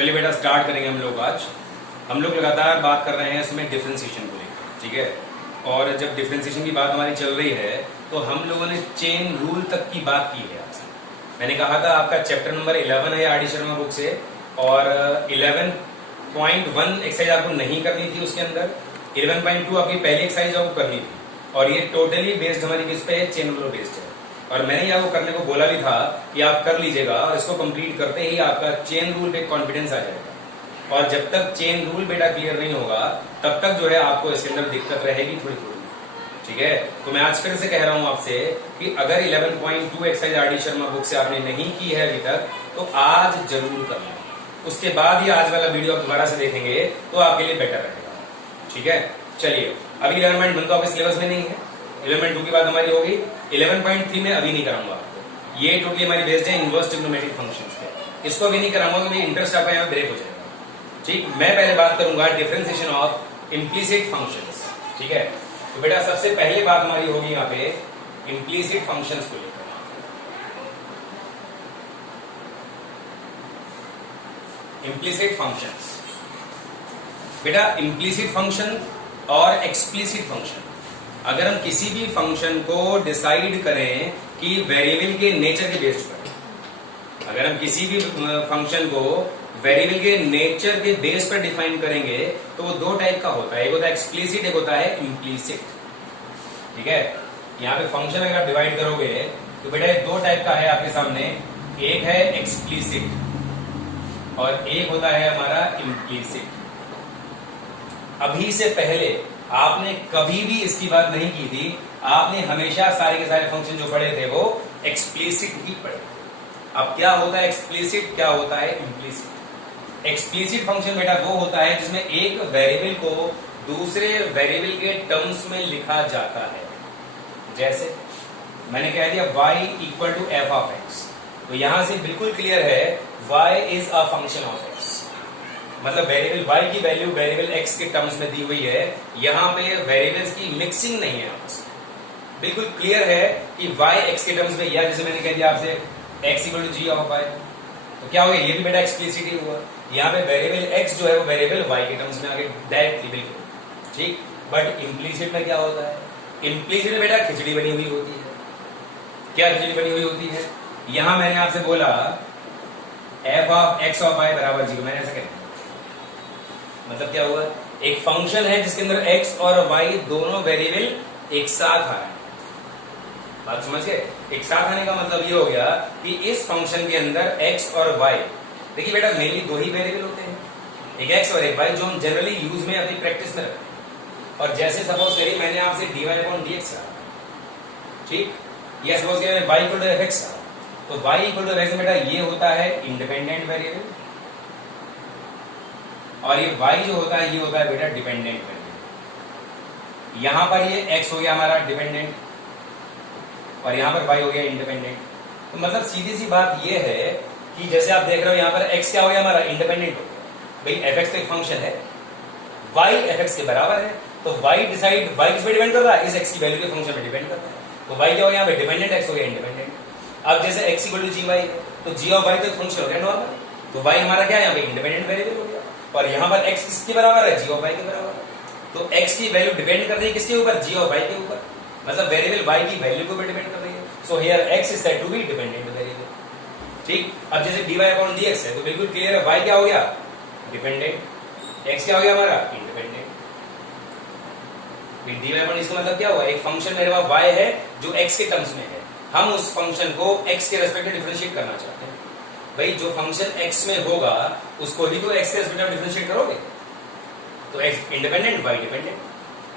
चलिए बेटा स्टार्ट करेंगे हम लोग आज। हम लोग लगातार बात कर रहे हैं इसमें डिफरेंशिएशन को लेकर, ठीक है। और जब डिफरेंशिएशन की बात हमारी चल रही है तो हम लोगों ने चेन रूल तक की बात की है आपसे। मैंने कहा था आपका चैप्टर नंबर 11 है आर डी शर्मा बुक से, और 11.1 एक्सरसाइज आपको नहीं करनी थी, उसके अंदर 11.2 आपकी पहली एक्सरसाइज आपको करनी थी, और ये टोटली बेस्ड हमारी किस पे है, चेन रूल बेस्ड है। और मैंने ये आपको करने को बोला भी था कि आप कर लीजिएगा, और इसको कंप्लीट करते ही आपका चेन रूल पे कॉन्फिडेंस आ जाएगा। और जब तक चेन रूल बेटा क्लियर नहीं होगा तब तक जो है आपको इसके अंदर दिक्कत रहेगी थोड़ी थोड़ी, ठीक है। तो मैं आज फिर से कह रहा हूं आपसे कि अगर 11.2 exercise R D Sharma book से आपने नहीं की है अभी तक तो आज जरूर करना, उसके बाद ही आज वाला वीडियो आप दोबारा से देखेंगे तो आपके लिए बेटर रहेगा, ठीक है। चलिए, अभी 11.1 तो आपके सिलेबस में नहीं है, 11.2 की बात हमारी होगी। 11.3 में अभी नहीं कराऊंगा आपको, ये टोटली हमारी बेस्ड है इनवर्स ट्रिग्नोमेट्रिक फंक्शंस पे, इसको अभी नहीं कराऊंगा क्योंकि इंटरेस्ट आपका यहाँ ब्रेक हो जाएगा, ठीक। मैं पहले बात करूंगा डिफरेंशिएशन ऑफ इम्प्लीसिट फंक्शंस, ठीक है। तो बेटा सबसे पहले बात हमारी होगी यहाँ पे इम्प्लीसिट फंक्शंस को लेकर। इम्प्लीसिट फंक्शंस बेटा, इम्प्लीसिट फंक्शन और एक्सप्लिसिट फंक्शन, अगर हम किसी भी फंक्शन को डिसाइड करें कि वेरिएबल के नेचर के बेस पर, अगर हम किसी भी फंक्शन को वेरिएबल के नेचर के बेस पर डिफाइन करेंगे तो वो दो टाइप का होता है, एक होता है एक्सप्लिसिट, एक होता है इम्प्लीसिट, ठीक है। यहाँ पे फंक्शन अगर आप डिवाइड करोगे तो बेटा दो टाइप का है आपके सामने, एक है एक्सप्लिसिट और एक होता है हमारा इम्प्लीसिट। अभी से पहले आपने कभी भी इसकी बात नहीं की थी, आपने हमेशा सारे के सारे फंक्शन जो पढ़े थे वो एक्सप्लिसिट ही पढ़े। अब क्या होता है एक्सप्लिसिट, क्या होता है इम्प्लीसिट। एक्सप्लिसिट फंक्शन बेटा वो होता है जिसमें एक वेरिएबल को दूसरे वेरिएबल के टर्म्स में लिखा जाता है। जैसे मैंने कह दिया y equal to f of x, तो यहां से बिल्कुल क्लियर है y is a function of x, मतलब वेरिएबल y की वैल्यू वेरिएबल x के टर्म्स में दी हुई है। यहां पे वेरिएबल्स की मिक्सिंग नहीं है आपस में, बिल्कुल क्लियर है कि y x के टर्म्स में, या जैसे मैंने कह दिया आपसे x equal to g of y, तो क्या हो गया, ये भी बेटा एक्सप्लिसिट ही हुआ। यहाँ पे वेरिएबल x जो है वो वेरिएबल y के टर्म्स में आगे डायरेक्टली बिल्कुल, ठीक। बट इम्प्लीसिट में क्या होता है, इम्प्लीसिट में बेटा खिचड़ी बनी हुई होती है। क्या खिचड़ी बनी हुई होती है, यहां मैंने आपसे बोला f of x of y बराबर 0, मैंने ऐसा कह, मतलब क्या हुआ, एक फंक्शन है जिसके अंदर x और y दोनों वेरिएबल एक साथ आ रहे हैं। बात समझ गए, एक साथ आने का मतलब ये हो गया कि इस फंक्शन के अंदर x और y, देखिए बेटा मेनली दो ही वेरिएबल होते हैं, एक x और एक y, जो हम जनरली यूज में अपनी प्रैक्टिस में रखते हैं। और जैसे सपोज करिए मैंने आपसे dy अपॉन dx कहा, ठीक, या सपोज करिए y इक्वल टू fx कहा, तो y इक्वल टू fx बेटा ये होता है इंडिपेंडेंट वेरिएबल, और ये y जो होता है ये होता है बेटा डिपेंडेंट वेरिएबल। यहां पर ये x हो गया हमारा डिपेंडेंट और यहां पर y हो गया इंडिपेंडेंट। तो मतलब सीधी सी बात ये है कि जैसे आप देख रहे हो यहां पर x क्या हो गया हमारा इंडिपेंडेंट हो गया, भाई fx तो एक फंक्शन है, y fx के बराबर है, तो y डिसाइड y किस पे डिपेंड कर रहा है, इस x की वैल्यू के फंक्शन पे डिपेंड करता है, तो y क्या हो गया यहाँ पे डिपेंडेंट, x हो गया इंडिपेंडेंट। अब जैसे x equal to g y, तो g ऑफ y तो एक फंक्शन हो गया नॉर्मल, तो y हमारा क्या है यहाँ पे इंडिपेंडेंट वेरिएबल हो गया, और यहाँ पर x किसके बराबर है, g ऑफ y के बराबर है, तो x की वैल्यू डिपेंड कर रही है किसके ऊपर, g ऑफ y के ऊपर, मतलब वेरिएबल y की वैल्यू को भी डिपेंड कर रही है। So here x is said to be dependent variable, ठीक। अब जैसे dy अपॉन dx है तो बिल्कुल क्लियर है y क्या हो गया डिपेंडेंट, x क्या हो गया हमारा इंडिपेंडेंट। dy अपॉन इसका मतलब क्या हुआ, एक फंक्शन मेरे पास y है जो x के टर्म्स में है, हम उस फंक्शन को x के रेस्पेक्ट में डिफरेंशिएट करना चाहते हैं। भाई जो फंक्शन x में होगा उसको ही तो x के रेस्पेक्ट में डिफरेंशिएट करोगे, तो x इंडिपेंडेंट y डिपेंडेंट।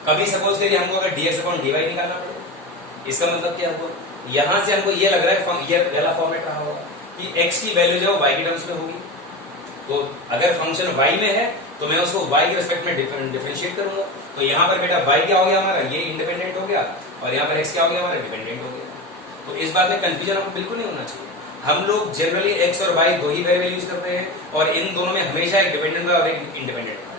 कभी सपोज करिए हमको अगर dx अपॉन dy निकालना पड़े, इसका मतलब क्या हुआ, यहां से हमको ये लग रहा है ये पहला फॉर्मेट रहा होगा कि x की वैल्यू जो y के टर्म्स में होगी, तो अगर फंक्शन y में है तो मैं उसको y के रेस्पेक्ट में डिफरेंशिएट करूंगा, तो यहाँ पर बेटा y क्या हो गया हमारा, ये इंडिपेंडेंट हो गया, और यहाँ पर x क्या हो गया हमारा डिपेंडेंट हो गया। तो इस बात में कंफ्यूजन आपको बिल्कुल नहीं होना चाहिए। हम लोग जनरली x और y दो ही वेरिएबल यूज करते हैं, और इन दोनों में हमेशा एक डिपेंडेंट और एक इंडिपेंडेंट होता है।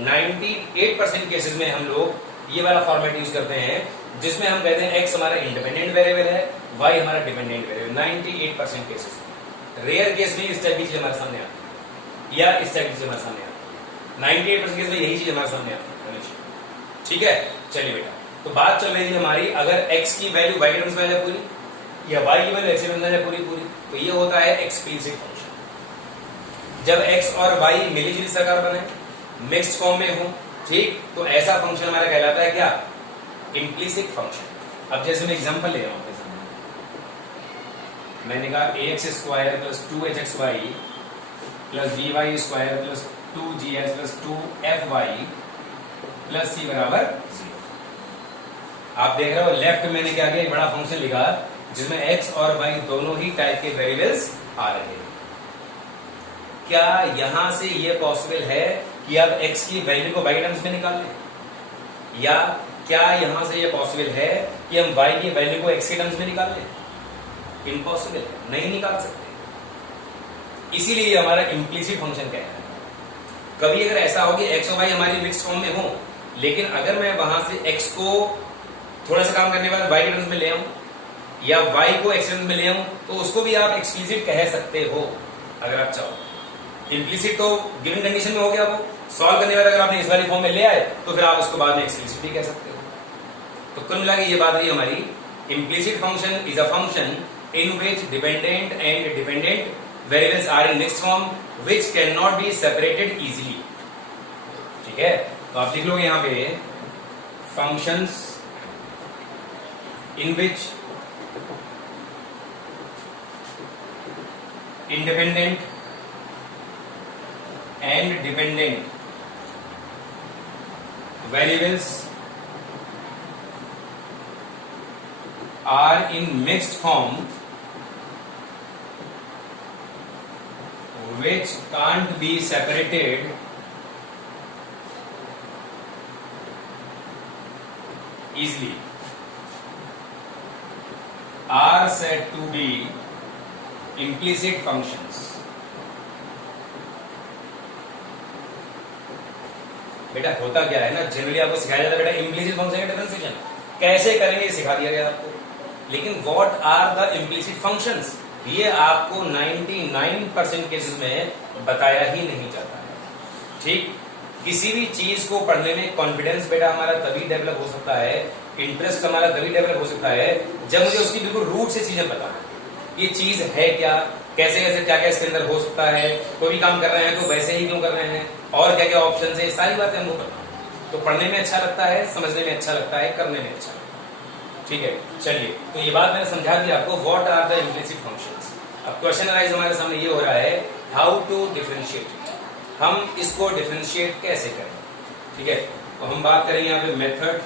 98% केसेस में हम लोग ये वाला फॉर्मेट यूज करते हैं जिसमें हम कहते हैं x हमारा इंडिपेंडेंट वेरिएबल है, y हमारा dependent variable. 98% cases, rare case में इस टाइप की चीज हमारे सामने आती है। या इस टाइप की चीज हमारे सामने आती है। 98% केस में यही चीज हमारे सामने आती है हमेशा। ठीक है, चलिए बेटा, तो बात चल रही थी हमारी, अगर x की वैल्यू y के टर्म्स में आ जाए पूरी या y की वैल्यू x के टर्म्स में आ जाए पूरी, तो ये होता है एक्सप्लिसिट फंक्शन। जब x और y मिलीजुली साकार बने, मिक्स्ड फॉर्म में हो, ठीक, तो ऐसा फंक्शन हमारा कहलाता है क्या? Implicit function. अब जैसे मैं एग्जांपल ले रहा हूं, मैंने कहा ax square plus 2hxy plus by square plus 2gx plus 2fy plus c बराबर 0। आप देख रहे हो लेफ्ट में मैंने क्या किया, एक बड़ा फंक्शन लिखा जिसमें x और y दोनों ही टाइप के वेरिएबल्स आ रहे हैं। क्या यहां से ये पॉसिबल है कि आप x की वैल्यू को y टर्म्स में निकाल लें, या क्या यहां से ये पॉसिबल है कि हम y की वैल्यू को x के टर्म्स में निकाल लें? इम्पॉसिबल है, नहीं निकाल सकते। इसीलिए हमारा इम्प्लिसिट फंक्शन कहना है। कभी अगर ऐसा हो कि x और y हमारी मिक्स्ड फॉर्म में हो, लेकिन अगर मैं वहां से x को थोड़ा सा काम करने के बाद y के टर्म्स में ले आऊं या y को x के टर्म्स में ले आऊं, तो उसको भी आप एक्सप्लिसिट कह सकते हो अगर आप चाहो। इम्प्लिसिट तो गिवन कंडीशन में हो गया, वो सॉल्व करने के बाद अगर आपने इस वाली फॉर्म में ले आए तो फिर आप उसको बाद में एक्सप्लिसिट भी कह सकते हो। तो कुल मिला के ये बात रही हमारी, implicit function is a function in which dependent and dependent variables are in mixed form which cannot be separated easily। ठीक है, तो आप लिख लोगे यहां पे functions in which independent and dependent variables are in mixed form which can't be separated easily are said to be implicit functions। बेटा होता क्या है ना, जनरली आपको सिखाया जाता है बेटा इम्प्लिसिट फंक्शन का डिफरेंशिएशन कैसे करेंगे सिखा दिया गया आपको, लेकिन what are the implicit functions ये आपको 99% केसेस में बताया ही नहीं जाता है। ठीक, किसी भी चीज को पढ़ने में कॉन्फिडेंस बेटा हमारा तभी डेवलप हो सकता है, इंटरेस्ट हमारा तभी डेवलप हो सकता है जब मुझे उसकी बिल्कुल रूट से चीजें पता है। ये चीज है क्या, कैसे कैसे क्या क्या इसके अंदर हो सकता है, कोई भी काम कर रहे हैं तो वैसे ही क्यों कर रहे हैं, और क्या क्या ऑप्शन है, सारी बातें हमको पता है। तो पढ़ने में अच्छा लगता है, समझने में अच्छा लगता है, करने में अच्छा लगता है। ठीक है, चलिए, तो ये बात मैंने समझा दी आपको, what are the implicit functions. अब क्वेश्चन राइज हमारे सामने ये हो रहा है, हाउ टू डिफरेंशिएट, हम इसको डिफरेंशिएट कैसे करें। ठीक है, तो हम बात करेंगे यहाँ पे method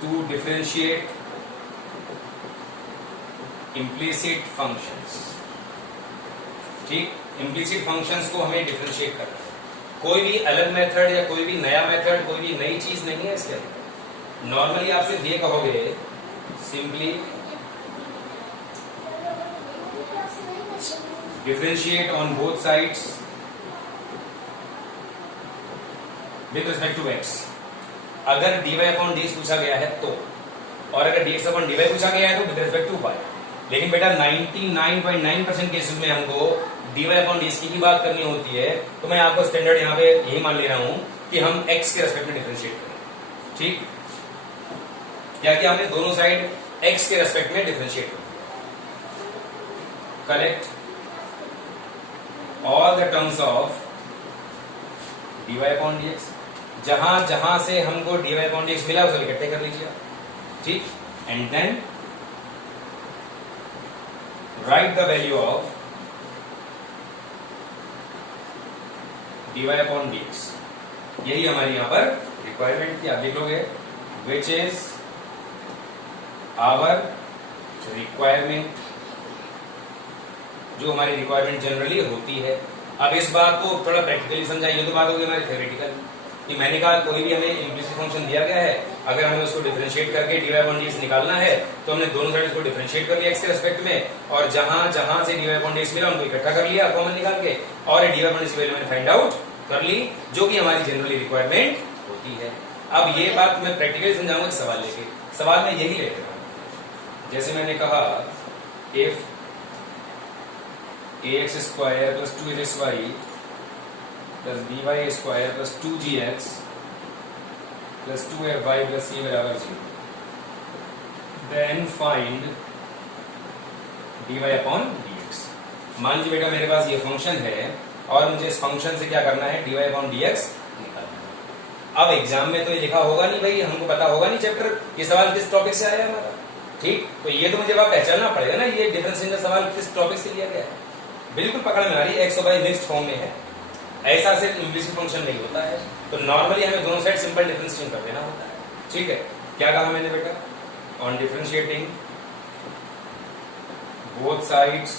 to differentiate implicit functions. ठीक, इम्प्लिसिट फंक्शंस को हमें डिफरेंशिएट करना है। कोई भी अलग मेथड या कोई भी नया मेथड, कोई भी नई चीज नहीं है इसके अंदर। नॉर्मली आप सिर्फ ये कहोगे simply differentiate on both sides with respect to x। अगर dy अपॉन dx पूछा गया है तो, और अगर dx अपॉन dy पूछा गया है तो विद रिस्पेक्ट टू y। लेकिन बेटा 99.9% केसेस में हमको dy अपॉन dx की बात करनी होती है, तो मैं आपको स्टैंडर्ड यहाँ पे यही मान ले रहा हूं कि हम x के रेस्पेक्ट में डिफरेंशिएट करें। ठीक, क्या कि हमने दोनों साइड x के रेस्पेक्ट में डिफरेंशिएट कर collect all the terms of dy upon dx। जहां जहां से हमको dy अपॉन dx मिला उसे इकट्ठे कर लीजिए। ठीक, and then write the value of dy upon dx। यही हमारी यहां पर रिक्वायरमेंट थी। आप लिख लोगे विच इज आवर रिक्वायरमेंट, जो हमारी रिक्वायरमेंट जनरली होती है। अब इस बात को थोड़ा प्रैक्टिकली समझाइए, तो बात होगी हमारी थ्योरेटिकल कि मैंने कहा कोई भी हमें इम्प्लिसिट फंक्शन दिया गया है, अगर हमें उसको डिफरेंशिएट करके dy अपॉन dx निकालना है तो हमने दोनों साइड को डिफरेंशिएट कर लिया x के रेस्पेक्ट में, और जहां जहां से dy अपॉन dx मिला उनको इकट्ठा कर लिया कॉमन निकाल के, और dy अपॉन dx की वैल्यू मैंने फाइंड आउट कर ली, जो कि हमारी जनरली रिक्वायरमेंट होती है। अब ये बात मैं प्रैक्टिकली समझाऊंगा सवाल लेके। सवाल में यही लेकर जैसे मैंने कहा if ax square plus 2hxy plus by square plus 2gx plus 2fy plus c बराबर 0। Then find dy upon dx। मान लीजिए बेटा मेरे पास ये फंक्शन है और मुझे इस फंक्शन से क्या करना है, dy अपॉन dx निकालना है। अब एग्जाम में तो ये लिखा होगा नहीं भाई, हमको पता होगा नहीं चैप्टर ये सवाल किस टॉपिक से आया हमारा, ठीक। तो ये तो मुझे अब पहचानना पड़ेगा ना, ये डिफरेंशिएशन का सवाल किस टॉपिक से लिया गया है। बिल्कुल पकड़ में आ रही है, एक्स और वाई मिक्स्ड फॉर्म में है, ऐसा सिर्फ इम्प्लिसिट फंक्शन नहीं होता है। तो नॉर्मली हमें दोनों साइड सिंपल डिफरेंशिएशन कर देना होता है, ठीक है। क्या कहा मैंने बेटा, on differentiating both sides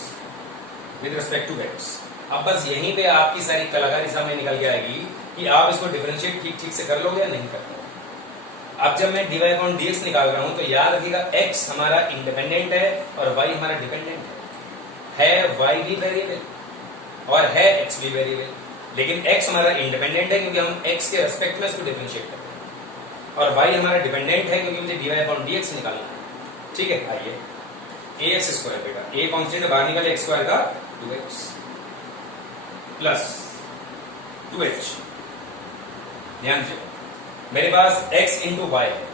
with respect to x. अब बस यहीं पे आपकी सारी कलाकारी सामने निकल के आएगी कि आप इसको डिफरेंशिएट ठीक ठीक से कर लोगे या नहीं कर लोगे। अब जब मैं dy अपॉन dx निकाल रहा हूं तो याद रखिएगा x हमारा इंडिपेंडेंट है और y हमारा डिपेंडेंट है y भी वेरिएबल और है x भी वेरिएबल, लेकिन x हमारा इंडिपेंडेंट है क्योंकि हम x के रेस्पेक्ट में इसको डिफरेंशिएट करते हैं, और y हमारा डिपेंडेंट है क्योंकि मुझे dy अपॉन dx निकालना है, ठीक है। आइए ax स्क्वायर बेटा, a कांस्टेंट बाहर निकले x स्क्वायर का 2x प्लस 2h। ध्यान दीजिए मेरे पास x इंटू वाई है,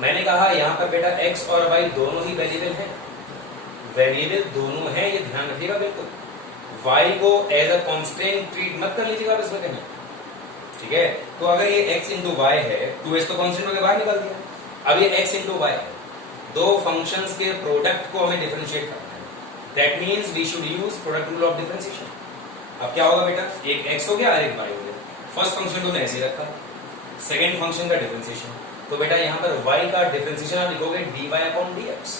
मैंने कहा यहां पर बेटा x और y दोनों ही वेरिएबल हैं, वेरिएबल दोनों हैं, ये ध्यान रखिएगा बिल्कुल। y को एज अ कांस्टेंट ट्रीट मत कर लीजिएगा आप इस वजह में, ठीक है। तो अगर ये x इंटू वाई है, 2h तो कांस्टेंट होकर बाहर निकल दिया, अब ये x इंटू वाई है, दो फंक्शंस के प्रोडक्ट को हमें डिफरेंशिएट करना है, that means we should use product rule of differentiation. अब क्या होगा बेटा, एक x हो गया और एक y हो गया, फर्स्ट फंक्शन को मैं ऐसे ही रखा, सेकेंड फंक्शन का डिफरेंशिएशन, तो बेटा यहां पर y का डिफरेंशिएशन आप लिखोगे dy अपॉन dx।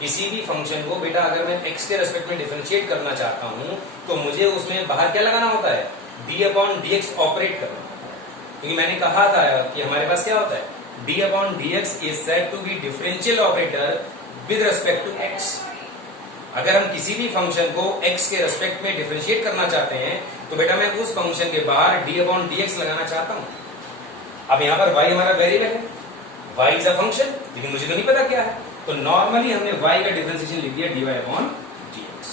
किसी भी फंक्शन को बेटा अगर मैं x के रेस्पेक्ट में डिफरेंशिएट करना चाहता हूं तो मुझे उसमें बाहर क्या लगाना होता है, d अपॉन dx ऑपरेट करना होता है, क्योंकि मैंने कहा था कि हमारे पास क्या होता है, d upon dx is said to be differential operator with respect to x। अगर हम किसी भी फंक्शन को x के रेस्पेक्ट में डिफरेंशिएट करना चाहते हैं तो बेटा मैं उस फंक्शन के बाहर d अपॉन dx लगाना चाहता हूं। अब यहां पर y हमारा वेरिएबल है, y इज अ फंक्शन, लेकिन मुझे तो नहीं पता क्या है, तो नॉर्मली हमने y का डिफरेंशिएशन लिख दिया dy अपॉन dx।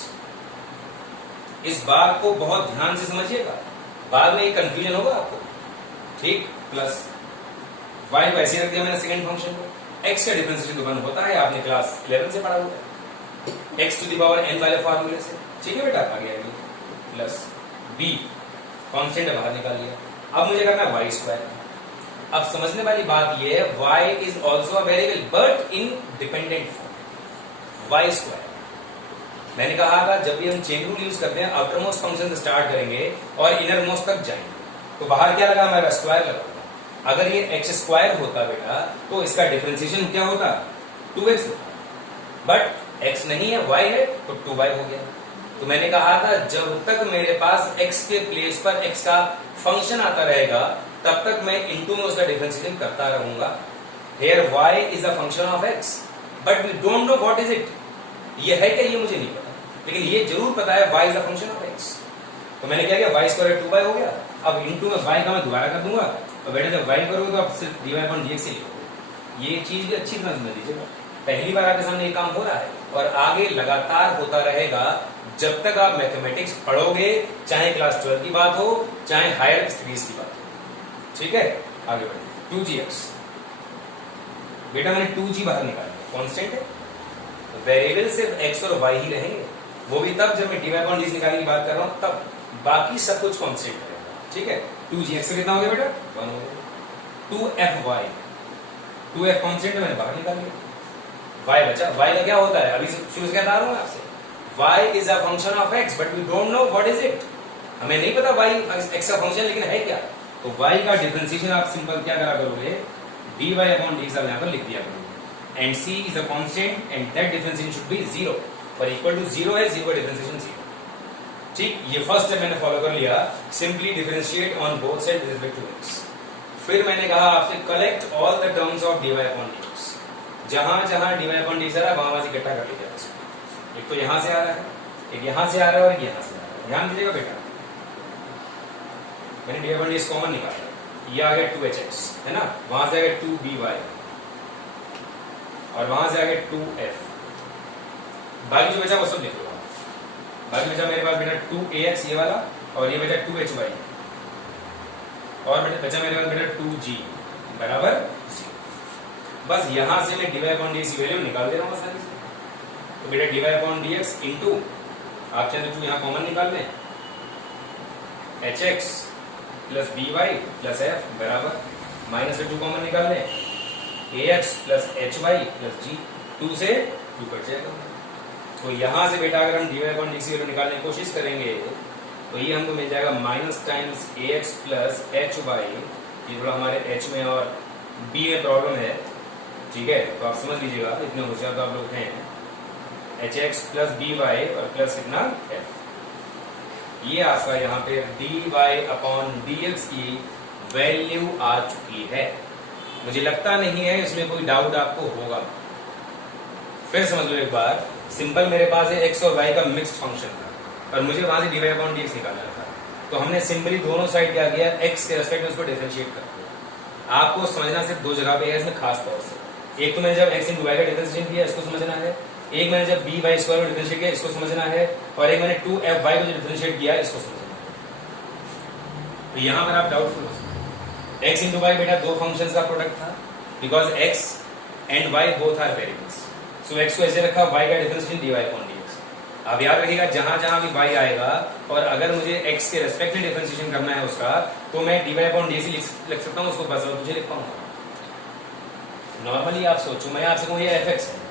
इस बात को बहुत ध्यान से समझिएगा, बाद में ये कंफ्यूजन होगा आपको, ठीक। प्लस y को ऐसे रख दिया मैंने सेकंड फंक्शन को, x का डिफरेंशिएशन तो 1 होता है, आपने क्लास 11 से पढ़ा हुआ है, x to the power n वाले फार्मूले से, ठीक है बेटा। आगे आएगी प्लस b कांस्टेंट बाहर निकाल लिया, अब मुझे करना है y स्क्वायर। अब समझने वाली बात यह है y is also a variable but in dependent form, y square. मैंने कहा था जब भी हम चेन रूल यूज करते हैं आउटर मोस्ट फंक्शन से स्टार्ट करेंगे और इनर मोस्ट तक जाएंगे, तो बाहर क्या लगा हमारा स्क्वायर लगा। अगर ये x स्क्वायर होता बेटा तो इसका डिफरेंशिएशन क्या होता, 2x होता, बट x नहीं है y है तो 2y हो गया। तो मैंने कहा था जब तक मेरे पास x के प्लेस पर x का फंक्शन आता रहेगा तब तक मैं इनटू में उसका डिफरेंशिएशन करता रहूंगा। Here y is a function of x, but we don't know what is it। ये है क्या ये मुझे नहीं पता, लेकिन ये जरूर पता है y is a function of x। तो मैंने क्या किया, y स्क्वायर 2y हो गया, अब इनटू में y का मैं दोबारा कर दूंगा, और बेटा जब y करोगे तो आप सिर्फ dy अपॉन dx ही लिखोगे। ये चीज भी अच्छी तरह समझ लीजिएगा, पहली बार आपके सामने ये काम हो रहा है और आगे लगातार होता रहेगा जब तक आप मैथमेटिक्स पढ़ोगे, चाहे क्लास 12 की बात हो चाहे हायर स्टडीज की बात हो, ठीक है। आगे बढ़िए 2gx, बेटा मैंने 2g बाहर निकाल दिया, कांस्टेंट है, तो वेरिएबल सिर्फ x और y ही रहेंगे, वो भी तब जब मैं dy अपॉन dx निकालने की बात कर रहा हूं तब, बाकी सब कुछ कांस्टेंट रहेगा, ठीक है। 2gx कितना हो गया बेटा 1 हो गया, 2fy, 2f कांस्टेंट मैंने बाहर निकाल लिया, y बचा। y का क्या होता है, अभी शुरू से कहता आ रहा हूं मैं आपसे, y is a function of x but we don't know what is it। हमें नहीं पता y x का फंक्शन लेकिन है क्या, तो y का डिफरेंशिएशन आप सिंपल क्या करा करोगे, dy अपॉन dx आप यहां पर लिख दिया करोगे, and c is a constant and that differentiation should be 0 और इक्वल टू 0 है, 0 का डिफरेंशिएशन 0, ठीक। ये फर्स्ट स्टेप मैंने फॉलो कर लिया, simply differentiate on both side with respect to x। फिर मैंने कहा आपसे collect all the terms of dy upon dx, जहां जहां dy अपॉन dx आ रहा है वहां वहां से इकट्ठा कर लीजिए। एक तो यहां से आ रहा है, एक यहां से आ रहा है और एक यहां से आ रहा है, ध्यान दीजिएगा बेटा। मैंने dy अपॉन dx कॉमन निकाला, ये आ गया 2hx है ना, वहां से आ गया 2by और वहां से आ गया 2f, बाकी जो बचा वो सब लिख लो। बाकी बचा मेरे पास बेटा 2ax ये वाला, और ये बचा 2hy, और बचा मेरे पास बेटा 2g बराबर 0। बस यहां से मैं dy अपॉन dx की वैल्यू निकाल दे रहा हूं आसानी से। तो बेटा dy अपॉन dx इंटू, आप चाहे तो 2 यहां कॉमन निकाल लें, hx plus by plus f बराबर माइनस से 2 कॉमन निकाल लें, ax plus hy plus g, 2 से 2 कट जाएगा। तो यहां से बेटा अगर हम dy अपॉन dx की वैल्यू निकालने की कोशिश करेंगे तो ये हमको मिल जाएगा minus times ax plus hy, ये थोड़ा हमारे h में और b में प्रॉब्लम है, ठीक है, तो आप समझ लीजिएगा, इतने होशियार तो आप लोग हैं, hx प्लस by और प्लस कितना f, ये आपका यहाँ पे dy अपॉन dx की वैल्यू आ चुकी है। मुझे लगता नहीं है इसमें कोई डाउट आपको होगा। फिर समझ लो एक बार, सिंपल मेरे पास है x और y का मिक्स्ड फंक्शन था, पर मुझे वहां से dy अपॉन dx निकालना था, तो हमने सिंपली दोनों साइड क्या किया, x के रेस्पेक्ट में उसको डिफरेंशिएट कर दिया। आपको समझना सिर्फ 2 जगह पे है इसमें खास तौर से, एक तो मैंने जब x इंटू y का डिफरेंशिएशन किया इसको समझना है, एक मैंने जब b y स्क्वायर को डिफरेंशिएट किया इसको समझना है, और एक मैंने 2f y को डिफरेंशिएट किया इसको समझना है। तो यहां पर आप डाउटफुल हो सकते हैं। x इंटू y बेटा 2 फंक्शंस का प्रोडक्ट था, because x and y both are variables, so x को ऐसे रखा, y का डिफरेंशिएशन dy अपॉन dx। आप याद रखिएगा जहां जहां भी y आएगा और अगर मुझे x के रेस्पेक्ट में डिफरेंशिएशन करना है उसका, तो मैं dy अपॉन dx लिख सकता हूं, उसको बस और तुझे लिख पाऊंगा। नॉर्मली आप सोचो मैं आपसे कहूं ये fx है,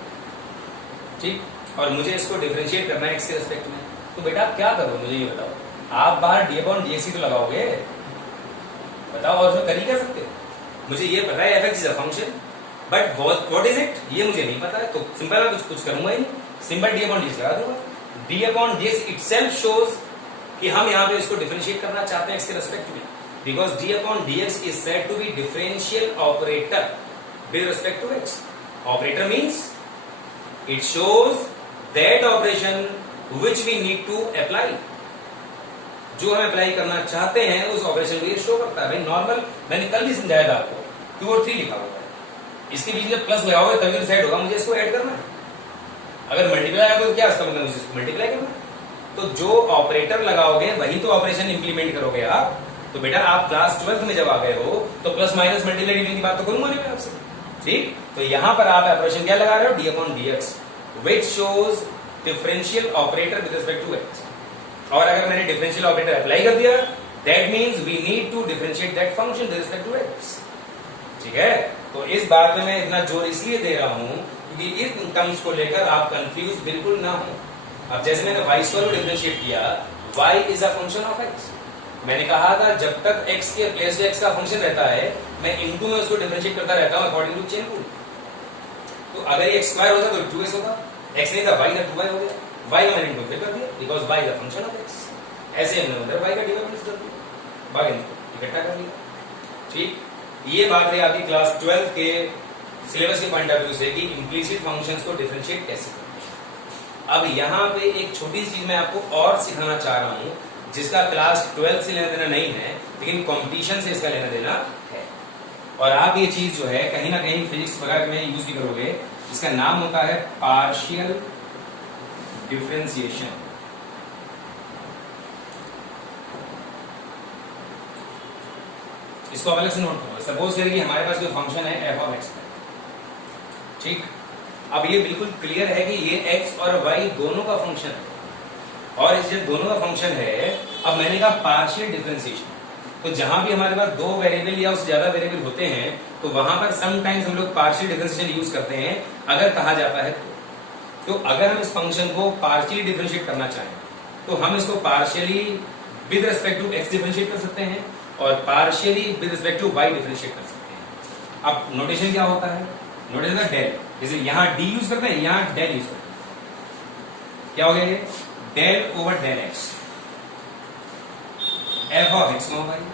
ठीक, और मुझे इसको डिफरेंशिएट करना है x के रेस्पेक्ट में, तो बेटा आप क्या करो मुझे ये बताओ, आप बाहर dy अपॉन dx ही तो लगाओगे, बताओ, और उसमें कर ही क्या सकते हो। मुझे ये पता है fx is a function, but what is it ये मुझे नहीं पता है, तो सिंपल मैं कुछ करूंगा ही नहीं, सिंपल डी अपॉन dx लगा दूंगा। D upon dx itself shows कि हम यहाँ पे इसको डिफरेंशिएट करना चाहते हैं x के रेस्पेक्ट में, because d upon dx is said to be differential operator with respect to x। Operator means it shows that operation which we need to apply, जो हम अप्लाई करना चाहते हैं उस ऑपरेशन को ये शो करता है। भाई नॉर्मल मैंने कल भी समझाया था आपको, 2 और 3 लिखा होगा, इसके बीच में प्लस लगाओगे तभी डिसाइड होगा मुझे इसको ऐड करना है। अगर मल्टीप्लाई है तो क्या इसका मतलब मुझे इसको मल्टीप्लाई करना है, तो जो ऑपरेटर लगाओगे वही तो ऑपरेशन इंप्लीमेंट करोगे आप। तो बेटा आप क्लास 12th में जब आ गए हो तो प्लस माइनस मल्टीप्लाई डिवीजन की बात तो करूंगा नहीं मैं आपसे, ठीक। तो यहां पर आप ऑपरेशन क्या लगा रहे हो, d upon dx which shows differential operator with respect to x। और अगर मैंने डिफरेंशियल ऑपरेटर अप्लाई कर दिया that means we need to differentiate that function with respect to x, ठीक है। तो इस बात में मैं इतना जोर इसलिए दे रहा हूं क्योंकि इन टर्म्स को लेकर आप कंफ्यूज बिल्कुल ना हो। अब जैसे मैंने y स्क्वायर को डिफरेंशिएट किया, y is a function of x, मैंने कहा था जब तक x के प्लेस पे x का फंक्शन रहता है मैं इनटू में उसको डिफरेंशिएट करता रहता हूं अकॉर्डिंग टू चेन रूल। तो अगर ये x स्क्वायर होता तो 2x होता, x नहीं था y था 2y हो गया, y का मैंने इंटू कर दिया because y is a function of x, ऐसे हमने उधर y का डिफरेंस कर दिया, बाकी इकट्ठा कर लिया, ठीक। ये बात है आपकी क्लास 12 के सिलेबस के पॉइंट ऑफ व्यू से कि इंप्लिसिट फंक्शंस को डिफरेंशिएट कैसे करते हैं। अब यहाँ पे एक छोटी सी चीज मैं आपको और सिखाना चाह रहा हूँ जिसका क्लास 12 से लेना देना नहीं है लेकिन कंपटीशन से इसका लेना देना है, और आप ये चीज जो है कहीं ना कहीं फिजिक्स वगैरह में यूज भी करोगे, इसका नाम होता है पार्शियल डिफरेंशिएशन। इसको अलग से नोट करो। सपोज करिए कि हमारे पास कोई फंक्शन है f ऑफ x, ठीक। अब ये बिल्कुल क्लियर है कि ये x और y दोनों का फंक्शन है, और इस जब दोनों का फंक्शन है, अब मैंने कहा पार्शियल डिफरेंशिएशन, तो जहां भी हमारे पास 2 वेरिएबल या उससे ज्यादा वेरिएबल होते हैं तो वहां पर समटाइम्स हम लोग पार्शियल डिफरेंशिएशन यूज करते हैं अगर कहा जाता है तो अगर हम इस फंक्शन को पार्शियली डिफरेंशिएट करना चाहें तो हम इसको partially with respect to x differentiate कर सकते हैं और partially with respect to y differentiate कर सकते हैं। अब नोटेशन क्या होता है, नोटेशन का डेल, जैसे यहां d यूज करते हैं यहां डेल यूज करते हैं, क्या हो गया ये del over del x f of x y।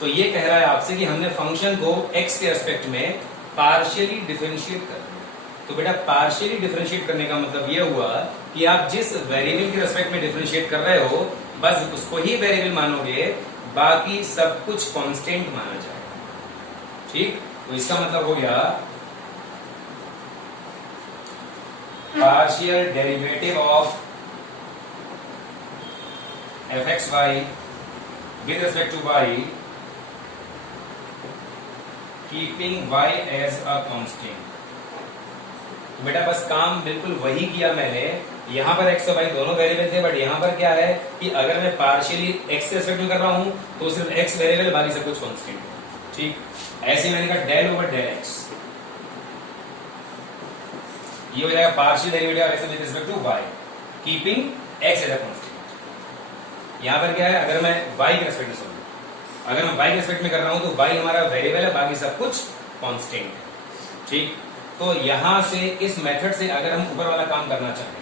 तो ये कह रहा है आपसे कि हमने फंक्शन को x के रेस्पेक्ट में पार्शियली डिफरेंशिएट कर दिया। तो बेटा पार्शियली डिफरेंशिएट करने का मतलब ये हुआ कि आप जिस वेरिएबल के रेस्पेक्ट में डिफरेंशिएट कर रहे हो बस उसको ही वेरिएबल मानोगे, बाकी सब कुछ कांस्टेंट माना जाएगा, ठीक। तो इसका मतलब हो गया partial derivative of fxy with respect to y keeping y as a constant। तो बेटा बस काम बिल्कुल वही किया मैंने। यहां पर x और y दोनों वेरिएबल थे, बट यहां पर क्या है कि अगर मैं पार्शियली x के रेस्पेक्ट में कर रहा हूं तो सिर्फ x वेरिएबल, बाकी सब कुछ कांस्टेंट है। ठीक, ऐसे मैंने कहा डेल ओवर डेल x, ये हो जाएगा partial derivative of x with respect to y keeping x as a constant. यहां पर क्या है, अगर मैं y के रेस्पेक्ट में सोचूं, अगर मैं y के रेस्पेक्ट में कर रहा हूं तो y हमारा वेरिएबल है, बाकी सब कुछ कांस्टेंट है। ठीक, तो यहां से इस मेथड से अगर हम ऊपर वाला काम करना चाहें,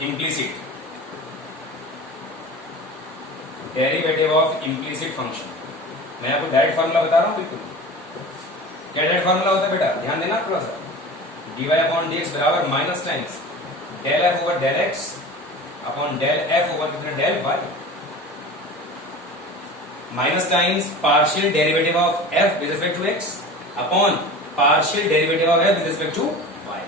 implicit derivative of implicit function, मैं आपको डायरेक्ट फार्मूला बता रहा हूं बिल्कुल। क्या डायरेक्ट फार्मूला होता है बेटा, ध्यान देना थोड़ा सा। dy अपॉन dx बराबर minus times del f over del x upon del f over कितना del y, minus times partial derivative of f with respect to x upon partial derivative of f with respect to y।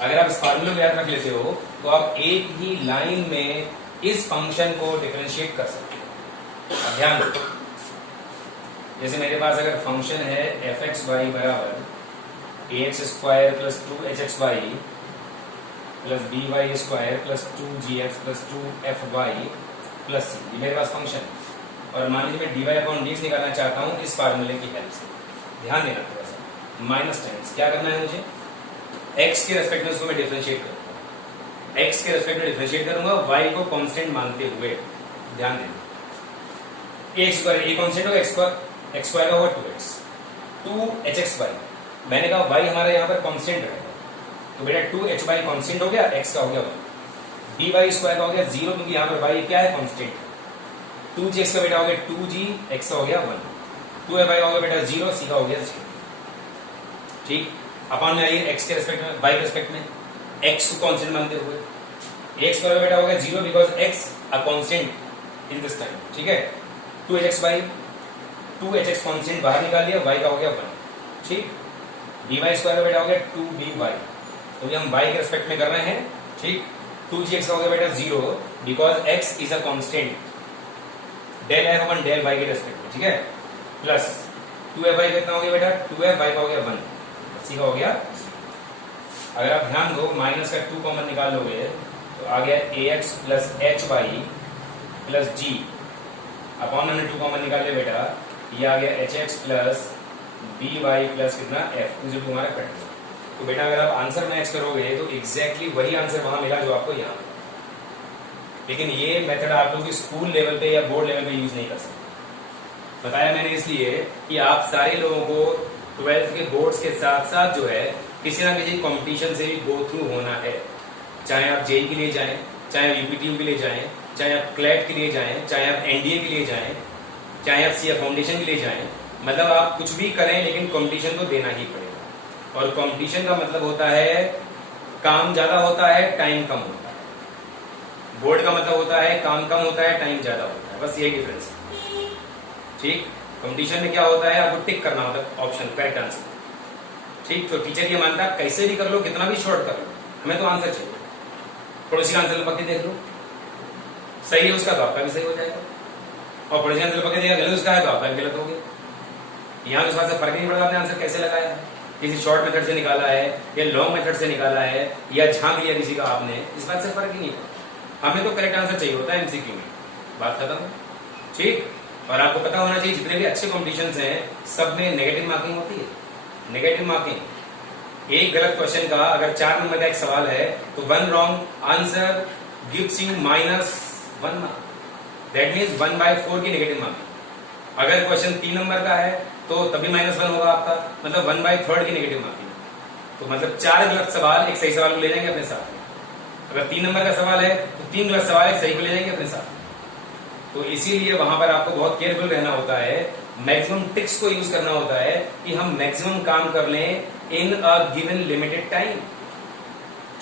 अगर आप इस फार्मूले को याद रख लेते हो तो आप एक ही लाइन में इस फंक्शन को डिफरेंशिएट कर सकते हो। अब ध्यान दो, जैसे मेरे पास अगर फंक्शन है fxy बराबर ax square plus 2hxy plus by square plus 2gx plus 2fy plus c, ये मेरे पास फंक्शन है। और मान लीजिए मैं dy अपॉन dx निकालना चाहता हूं इस फार्मूले की हेल्प से। ध्यान देना थोड़ा सा, माइनस टाइम्स क्या करना है मुझे, x के रेस्पेक्ट में उसको मैं डिफरेंशिएट करूंगा, x के रेस्पेक्ट में डिफरेंशिएट करूंगा y को कांस्टेंट मानते हुए। ध्यान देना, a स्क्वायर a कांस्टेंट होगा, x स्क्वायर का होगा 2x 2hxy, मैंने कहा y हमारा यहाँ पर कांस्टेंट रहेगा, तो बेटा 2hy कांस्टेंट हो गया, x का हो गया 1, dy स्क्वायर का हो गया 0 क्योंकि यहाँ पर y क्या है कांस्टेंट, 2gx का बेटा हो गया 2g, x का हो गया 1, 2fy का हो गया बेटा 0, c का हो गया 0। ठीक, अपॉन में आइए x के रेस्पेक्ट में, y के रेस्पेक्ट में x को कांस्टेंट मानते हुए x का बेटा हो गया 0 because x a constant in this time. ठीक है, 2hxy 2hx कांस्टेंट बाहर निकाल लिया, y का हो गया 1। ठीक, dy स्क्वायर का बेटा हो गया 2dy, तो ये हम y के रेस्पेक्ट में कर रहे हैं। ठीक, 2gx का हो गया बेटा 0 because x is a constant, del f upon del y के रेस्पेक्ट में। ठीक है, प्लस 2fy कितना हो गया बेटा 2f, y का हो गया 1, c का हो गया 0। अगर आप ध्यान दो माइनस का 2 कॉमन निकाल लोगे तो आ गया ax plus hy plus g, upon हमने 2 कॉमन निकाल लिया बेटा, ये आ गया hx प्लस by प्लस कितना f, जो तुम्हारा कट गया। तो बेटा अगर आप आंसर मैच करोगे तो एग्जैक्टली वही आंसर वहां मिला जो आपको यहाँ, लेकिन ये मेथड आप लोग स्कूल लेवल पे या बोर्ड लेवल पे यूज नहीं कर सकते। बताया मैंने इसलिए कि आप सारे लोगों को 12th के बोर्ड्स के साथ साथ जो है किसी ना किसी कंपटीशन से भी गो थ्रू होना है, चाहे आप जेई के लिए जाएं, चाहे आप यूपीटीयू के लिए जाएं, चाहे आप क्लैट के लिए जाएं, चाहे आप एनडीए के लिए जाएं, चाहे आप सीए फाउंडेशन के लिए जाएं, मतलब आप कुछ भी करें लेकिन कंपटीशन तो देना ही पड़ेगा। और कंपटीशन का मतलब होता है काम ज्यादा होता है, टाइम कम होता है। बोर्ड का मतलब होता है काम कम होता है, टाइम ज्यादा होता है, बस यही डिफरेंस है। ठीक, कंपटीशन में क्या होता है आपको टिक करना होता है ऑप्शन करेक्ट आंसर। ठीक, तो टीचर ये मानता है कैसे भी कर लो, कितना भी शॉर्ट कर लो, हमें तो आंसर चाहिए। पड़ोसी का आंसर पक्के देख लो, सही है उसका तो आपका भी सही हो जाएगा, और पड़ोसी आंसर पक्के देगा गलत उसका है तो आपका भी गलत हो गया। यहाँ उस बात से फर्क नहीं पड़ता आपने आंसर कैसे लगाया है, किसी शॉर्ट मेथड से निकाला है या लॉन्ग मेथड से निकाला है या झांक लिया किसी का आपने, इस बात से फर्क ही नहीं पड़ता। हमें तो करेक्ट आंसर चाहिए होता है एमसीक्यू में, बात खत्म। ठीक, और आपको पता होना चाहिए जितने भी अच्छे कॉम्पिटिशन्स हैं सब में नेगेटिव मार्किंग होती है। नेगेटिव मार्किंग, एक गलत क्वेश्चन का अगर 4 नंबर का एक सवाल है तो 1 wrong answer gives you -1 mark, that means 1/4 की नेगेटिव मार्किंग। अगर क्वेश्चन 3 नंबर का है तो तभी -1 होगा आपका, मतलब 1/3 की नेगेटिव मार्किंग। तो मतलब 4 गलत सवाल एक सही सवाल को ले जाएंगे अपने साथ में। अगर 3 नंबर का सवाल है तो 3 गलत सवाल एक सही को ले जाएंगे अपने साथ। तो इसीलिए वहां पर आपको बहुत केयरफुल रहना होता है, मैक्सिमम ट्रिक्स को यूज करना होता है कि हम मैक्सिमम काम कर लें इन अ गिवन लिमिटेड टाइम।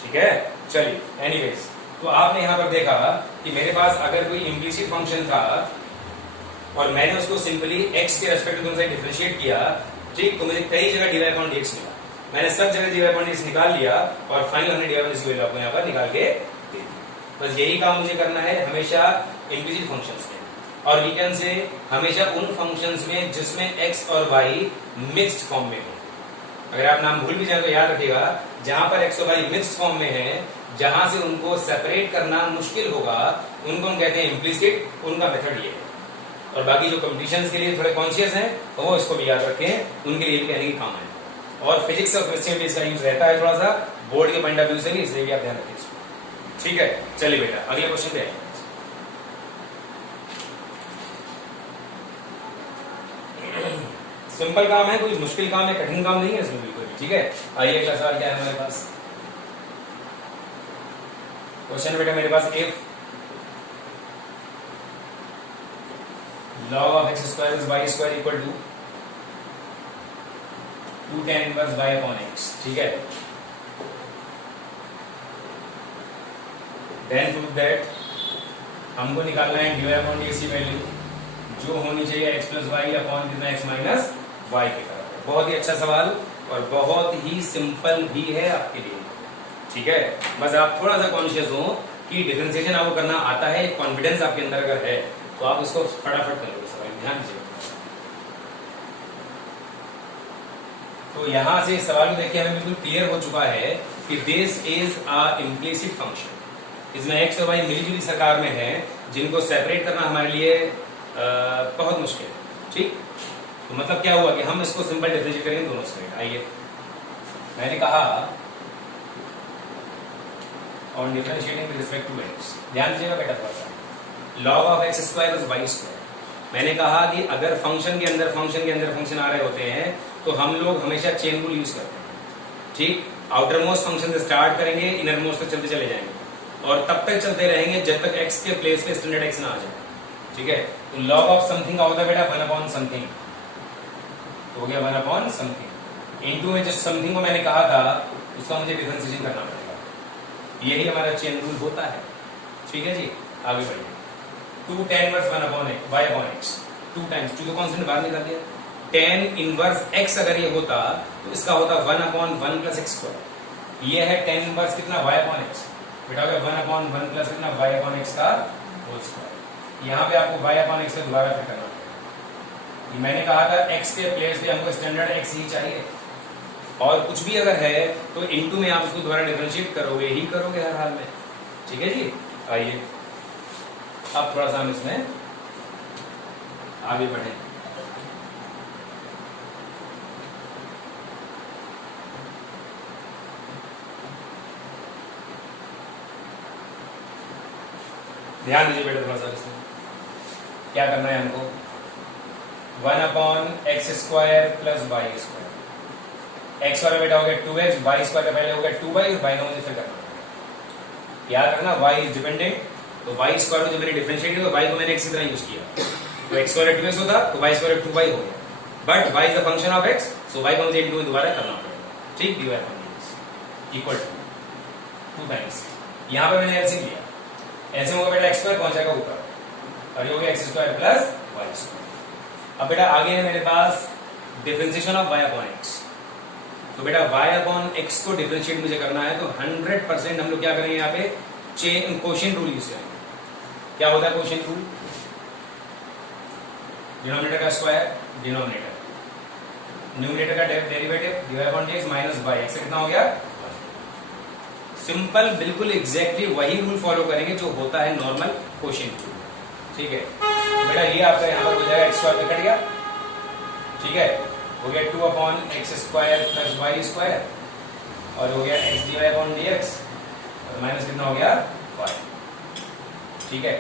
ठीक है, चलिए एनीवेज, तो आपने यहां पर देखा कि मेरे पास अगर कोई इम्प्लिसिट फंक्शन था और मैंने उसको सिंपली x के रेस्पेक्ट में डिफरेंशिएट किया, ठीक, तो मुझे कई जगह dy अपॉन dx मिला। मैंने सब जगह dy अपॉन dx निकाल लिया और फाइनल हमने dy अपॉन dx की वैल्यू आपको यहाँ पर निकाल के दे दी। बस यही काम मुझे करना है हमेशा इम्प्लिसिट फंक्शंस में, और वी कैन से हमेशा उन फंक्शंस में जिसमें x और y मिक्स्ड फॉर्म में हो। अगर आप नाम भूल भी जाए तो याद रखिएगा, जहां पर x और y मिक्स्ड फॉर्म में है, जहां से उनको सेपरेट करना मुश्किल होगा, उनको हम कहते हैं इम्प्लिसिट, उनका मेथड ये है। और बाकी जो कंपटीशंस के लिए थोड़े कॉन्शियस हैं तो वो इसको भी याद रखें, उनके लिए भी कहने की काम है। और फिजिक्स और केमिस्ट्री में भी इसका यूज रहता है थोड़ा सा, बोर्ड के पॉइंट ऑफ व्यू से भी, इसलिए भी आप ध्यान रखें इसको। ठीक है, चलिए बेटा अगले क्वेश्चन पे आइए। सिंपल काम है, कोई मुश्किल काम है, कठिन काम नहीं है इसमें बिल्कुल भी। ठीक है, आइए अगला सवाल क्या है हमारे पास। क्वेश्चन बेटा मेरे पास, if log of x square is y square equal to 2 tan inverse y upon x। ठीक है, then prove that हमको निकालना है dy upon dx की वैल्यू जो होनी चाहिए x प्लस वाई अपॉन कितना x माइनस वाई के बराबर। बहुत ही अच्छा सवाल और बहुत ही सिंपल भी है आपके लिए। ठीक है, बस आप थोड़ा सा कॉन्शियस हो कि डिफरेंशिएशन आपको करना आता है, कॉन्फिडेंस आपके अंदर अगर है तो आप उसको फटाफट कर लो। सवाल ध्यान दीजिए। तो यहां से सवाल को देखिए हमें बिल्कुल क्लियर हो चुका है कि this is a implicit function. इसमें x और y मिलीजुली सरकार में है, जिनको सेपरेट करना हमारे लिए बहुत मुश्किल है। ठीक, तो मतलब क्या हुआ कि हम इसको सिंपल डिफरेंशिएट करेंगे दोनों साइड। आइए, मैंने कहा on differentiating with respect to x, ध्यान दीजिएगा बेटा थोड़ा सा, log of x square is y square. मैंने कहा कि अगर फंक्शन के अंदर फंक्शन आ रहे होते हैं तो हम लोग हमेशा चेन रूल यूज करते हैं। ठीक, आउटर मोस्ट फंक्शन से स्टार्ट करेंगे, इनर मोस्ट तक चलते चले जाएंगे और तब तक चलते रहेंगे जब तक x के प्लेस पे स्टैंडर्ड x ना आ जाए। ठीक है, तो log ऑफ समथिंग का होता है बेटा 1 अपॉन समथिंग, तो हो गया 1 अपॉन समथिंग। इनटू में जिस समथिंग को मैंने कहा था उसका मुझे डिफरेंशिएशन करना पड़ेगा, यही हमारा चेन रूल होता है। ठीक है जी, आगे बढ़िए। 2 tan inverse 1 upon y upon x, 2 times 2 को कांस्टेंट बाहर निकाल दिया। tan इनवर्स x अगर ये होता तो इसका होता 1 अपॉन 1 प्लस x स्क्वायर। ये है tan इनवर्स कितना y अपॉन x, बेटा हो गया 1 अपॉन 1 प्लस कितना y अपॉन x का होल स्क्वायर। यहाँ पे आपको y अपॉन x से दोबारा फिर करना पड़ेगा। मैंने कहा था x के प्लेस पे हमको स्टैंडर्ड x ही चाहिए, और कुछ भी अगर है तो इनटू में आप उसको दोबारा डिफरेंशिएट करोगे ही करोगे हर हाल में। ठीक है जी, आइए अब थोड़ा सा हम इसमें आगे बढ़े। ध्यान दीजिए बेटा थोड़ा सा इसमें क्या करना है हमको। 1 upon x square plus y square. X वाला बेटा हो गया 2x, वाई स्क्वायर का पहले हो गया 2y और y का मुझे फिर करना है। याद रखना y इज डिपेंडेंट, तो वाई स्क्वायर को जब मैंने डिफरेंशिएट किया तो वाई को मैंने x की तरह यूज किया, तो एक्स स्क्वायर 2x होता तो वाई स्क्वायर 2y हो गया, but y is the function of x, so y को मुझे इनटू दोबारा करना पड़ेगा। ठीक, dy upon dx equal to 2 times, यहां पे मैंने एलसीएम लिया, एलसीएम होगा बेटा x स्क्वायर पहुंच जाएगा ऊपर और ये हो गया x square plus y square. अब बेटा आगे है मेरे पास differentiation of y upon x, तो बेटा y अपॉन x को डिफरेंशिएट मुझे करना है तो 100% हम लोग क्या करेंगे यहाँ पे चेन कोशिएंट रूल यूज करेंगे। क्या होता है कोशिएंट रूल? डिनोमिनेटर का स्क्वायर डिनोमिनेटर, न्यूमरेटर का derivative dy upon dx minus y, x से कितना हो गया? सिंपल, बिल्कुल एग्जैक्टली वही रूल फॉलो करेंगे जो होता है नॉर्मल कोशिएंट रूल। ठीक है, तो बेटा ये आपका यहाँ पर हो जाएगा x स्क्वायर कट गया। ठीक है, हो गया 2 upon x square plus y square और हो गया x dy अपॉन dx और माइनस कितना हो गया y। ठीक है,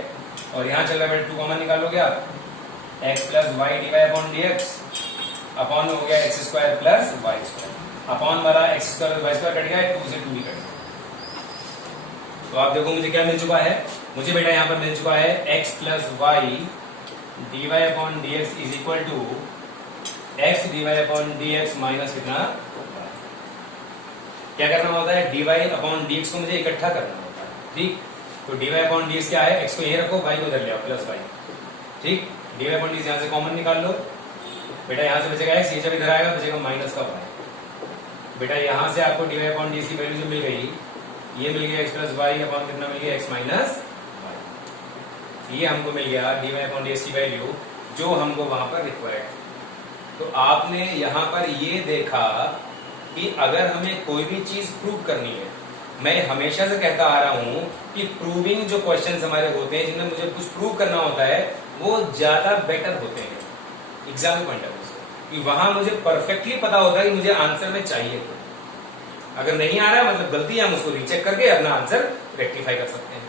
और यहाँ चल रहा है 2 कॉमन निकालोगे आप, x plus y dy upon dx upon हो गया x square plus y square, upon वाला x square plus y square cut गया, 2 से 2 भी कट गया। तो आप देखो मुझे क्या मिल चुका है, मुझे बेटा यहाँ पर मिल चुका है x plus y dy upon dx is equal to x dy upon dx minus कितना। क्या करना होता है, dy अपॉन dx को मुझे इकट्ठा करना होता है। ठीक, तो dy अपॉन dx क्या है, x को ये रखो, y को इधर ले आओ प्लस y। ठीक, dy अपॉन dx यहाँ से कॉमन निकाल लो, बेटा यहाँ से बचेगा x, ये जब इधर आएगा बचेगा माइनस का y। बेटा यहां से आपको dy अपॉन डी वैल्यू जो मिल गई, ये मिल गया x प्लस वाई अपॉन कितना मिल गया x माइनस वाई, ये हमको मिल गया dy अपॉन डी की वैल्यू जो हमको वहां पर रिक्वायर्ड। तो आपने यहां पर ये देखा कि अगर हमें कोई भी चीज प्रूव करनी है, मैं हमेशा से कहता आ रहा हूं कि प्रूविंग जो क्वेश्चंस हमारे होते हैं जिनमें मुझे कुछ प्रूव करना होता है वो ज्यादा बेटर होते हैं एग्जाम पॉइंट ऑफ व्यू से, कि वहां मुझे परफेक्टली पता होता है कि मुझे आंसर में चाहिए क्या। अगर नहीं आ रहा है मतलब गलती, हम उसको रीचेक करके अपना आंसर रेक्टिफाई कर सकते हैं।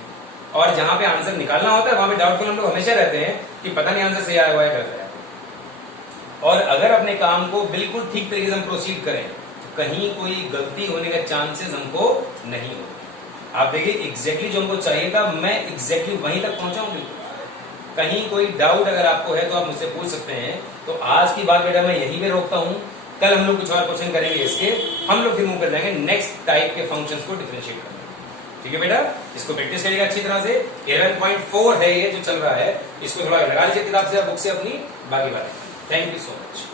और जहां पे आंसर निकालना होता है वहां पे डाउटफुल हम लोग हमेशा रहते हैं कि पता नहीं आंसर सही आया हुआ है गलत आया। और अगर अपने काम को बिल्कुल ठीक तरीके से हम प्रोसीड करें तो कहीं कोई गलती होने का चांसेस हमको नहीं होते। आप देखिए एग्जैक्टली जो हमको चाहिए था मैं एग्जैक्टली वहीं तक पहुंचा हूं। कहीं कोई डाउट अगर आपको है तो आप मुझसे पूछ सकते हैं। तो आज की बात बेटा मैं यहीं पे रोकता हूं, कल हम लोग कुछ और क्वेश्चन करेंगे इसके, हम लोग फिर मूव कर जाएंगे नेक्स्ट टाइप के फंक्शंस को डिफरेंशिएट करने। ठीक है बेटा, इसको प्रैक्टिस करिएगा अच्छी तरह से। 11.4 है ये जो चल रहा है, इसको थोड़ा लगा लीजिए किताब से, बुक से अपनी, बाकी बातें। Thank you so much.